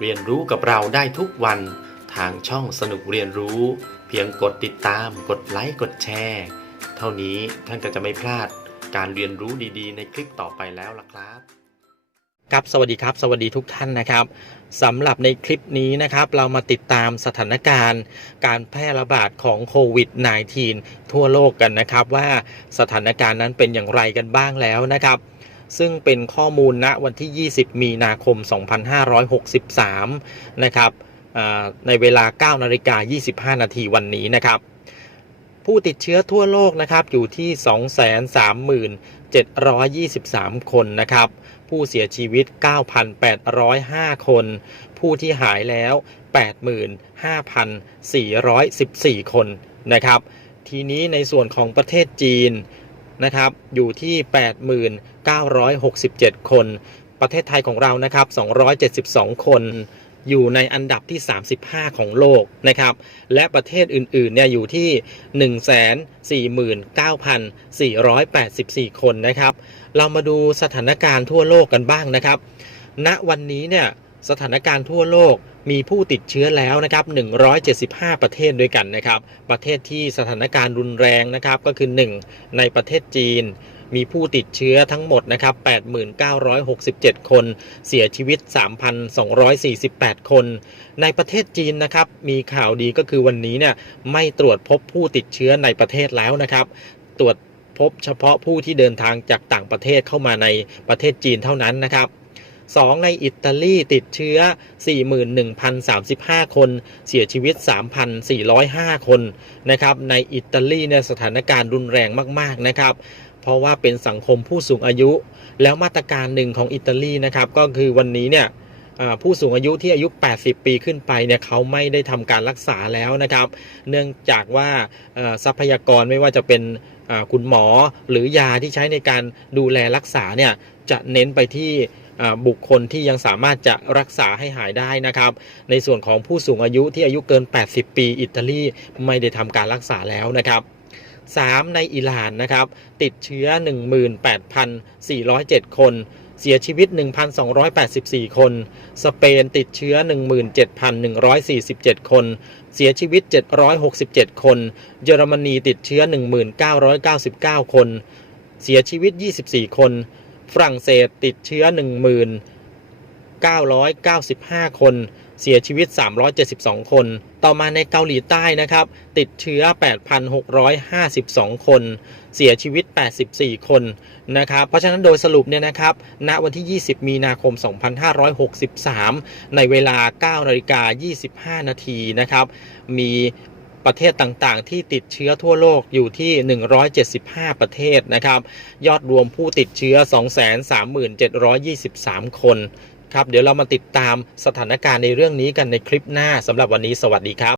เรียนรู้กับเราได้ทุกวัน ทางช่องสนุกเรียนรู้ เพียงกดติดตาม กดไลค์กดแชร์เท่านี้ท่านก็จะไม่พลาดการเรียนรู้ดีๆ ในคลิปต่อไปแล้วล่ะครับครับสวัสดีครับสวัสดีทุกท่านนะครับสำหรับในคลิปนี้นะครับเรามาติดตามสถานการณ์ การแพร่ระบาดของโควิด -19 ทั่วโลกกันนะครับว่าสถานการณ์นั้นเป็นอย่างไรกันบ้างแล้วนะครับ ซึ่งเป็นข้อมูลณวันที่ 20 มีนาคม 2563 นะครับในเวลา 9 นาฬิกา 25 นาทีวันนี้นะครับ ผู้ติดเชื้อทั่วโลกนะครับอยู่ที่ 230,723 คนนะครับ ผู้เสียชีวิต 9,805 คน ผู้ที่หายแล้ว 85,414 คนนะครับ ทีนี้ในส่วนของประเทศจีนนะครับอยู่ที่ 89,967 คน ประเทศไทยของเรานะครับ 272 คนอยู่ในอันดับที่ 35 ของโลกนะครับ และประเทศอื่นๆเนี่ยอยู่ที่ 149,484 คนนะครับ เรามาดูสถานการณ์ทั่วโลกกันบ้างนะครับ ณวันนี้เนี่ยสถานการณ์ทั่วโลกมีผู้ติดเชื้อแล้วนะครับ 175 ประเทศด้วยกันนะครับ ประเทศที่สถานการณ์รุนแรงนะครับก็คือ 1 ในประเทศจีน มีผู้ติดเชื้อทั้งหมดนะครับ 8967 คน เสียชีวิต 3,248 คน ในประเทศจีนนะครับ มีข่าวดีก็คือวันนี้เนี่ยไม่ตรวจพบผู้ติดเชื้อในประเทศแล้วนะครับ ตรวจพบเฉพาะผู้ที่เดินทางจากต่างประเทศเข้ามาในประเทศจีนเท่านั้นนะครับ 2 ในอิตาลีติดเชื้อ 41,035 คน เสียชีวิต 3,405 คนนะครับ ในอิตาลีเนี่ยสถานการณ์รุนแรงมาก ๆ นะครับ เพราะว่าเป็นสังคมผู้สูงอายุ แล้วมาตรการหนึ่งของอิตาลีนะครับก็คือวันนี้เนี่ยผู้สูงอายุที่อายุ 80 ปีขึ้นไปเนี่ยเขาไม่ได้ทำการรักษาแล้วนะครับ เนื่องจากว่าทรัพยากรไม่ว่าจะเป็นคุณหมอหรือยาที่ใช้ในการดูแลรักษาเนี่ยจะเน้นไปที่บุคคลที่ยังสามารถจะรักษาให้หายได้นะครับ ในส่วนของผู้สูงอายุที่อายุเกิน 80 ปีอิตาลีไม่ได้ทำการรักษาแล้วนะครับ 3 ในอิหร่านนะครับ ติดเชื้อ 18,407 คน เสียชีวิต 1,284 คน สเปนติดเชื้อ 17,147 คน เสียชีวิต 767 คน เยอรมนีติดเชื้อ 1,999 คน เสียชีวิต 24 คน ฝรั่งเศสติดเชื้อ1,995 คน เสียชีวิต 372 คน ต่อมาในเกาหลีใต้นะครับ ติดเชื้อ 8,652 คน เสียชีวิต 84 คนนะครับ เพราะฉะนั้นโดยสรุปเนี่ยนะครับ ณ วันที่ 20 มีนาคม 2563 ในเวลา 9 นาฬิกา 25 นาทีนะครับ มีประเทศต่างๆ ที่ติดเชื้อทั่วโลกอยู่ที่ 175 ประเทศนะครับ ยอดรวมผู้ติดเชื้อ 237,23 คน ครับเดี๋ยวเรามาติดตามสถานการณ์ในเรื่องนี้กันในคลิปหน้าสำหรับวันนี้สวัสดีครับ